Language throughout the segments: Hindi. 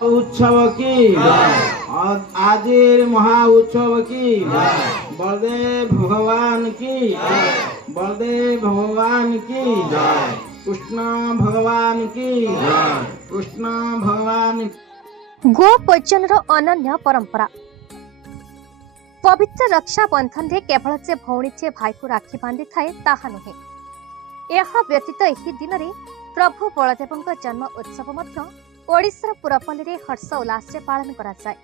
उत्सव की और आजिर महा उत्सव की बलदेव भगवान की बलदेव भगवान की कृष्ण भगवान की कृष्ण भगवान गो पूजन अनन्य परंपरा पवित्र रक्षा बंधन रे केवल जे भौणी जे भाई को राखी बांधि थाए ताहा नुहे। यह व्यतीत एही दिन रे प्रभु बलदेव जन्म उत्सव मध्य ओडिशार पुरपल्ली रे हर्ष उल्लास रे पालन करा जाय।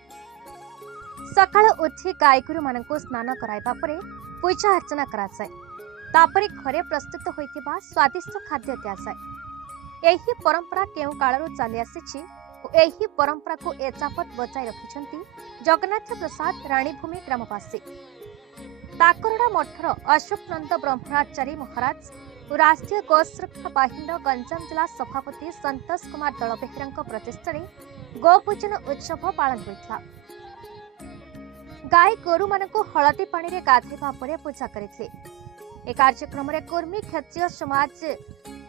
सकाळ उठी गायगुरु मानकु स्नान कराइबा परे पूजा अर्चना करा जाय। तापरे घरे प्रस्तुत होइतिबा स्वादिष्ट खाद्य दिया जाय। एही परंपरा केउ कालरु चली आसीछि ओ एही परंपरा को एचापत बचाई रखिछंती जगन्नाथ प्रसाद राणीभूमि ग्रामवासी। ताकरडा मठर अशोक नंद ब्रह्मचारी महाराज और राष्ट्रीय गौ सुरक्षा बाहिनी गंजाम जिला सभापति संतोष कुमार दलबेहेरा प्रचेषा गोपूजन उत्सव पालन होता। गाय गोरु मानक हलदी पानी रे गाधेबा परे पूजा करथिले। ए कार्यक्रम रे कुर्मी क्षत्रिय समाज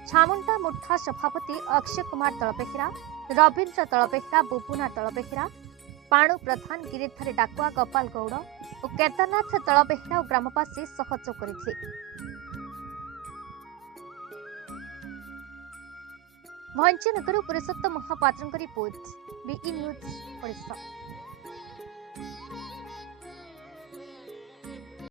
छामुंडा मुठा सभापति अक्षय कुमार दलबेहेरा, रवीन्द्र दलबेहेरा, बुबुना दलबेहेरा, पाणु प्रधान, गिरिधर डाकुआ, गोपाल गौड़ और केदारनाथ दलबेहेरा और ग्रामवासी सहयोग करथिले। Bhanjanagar Purushottam Mahapatra report BE news Odisha.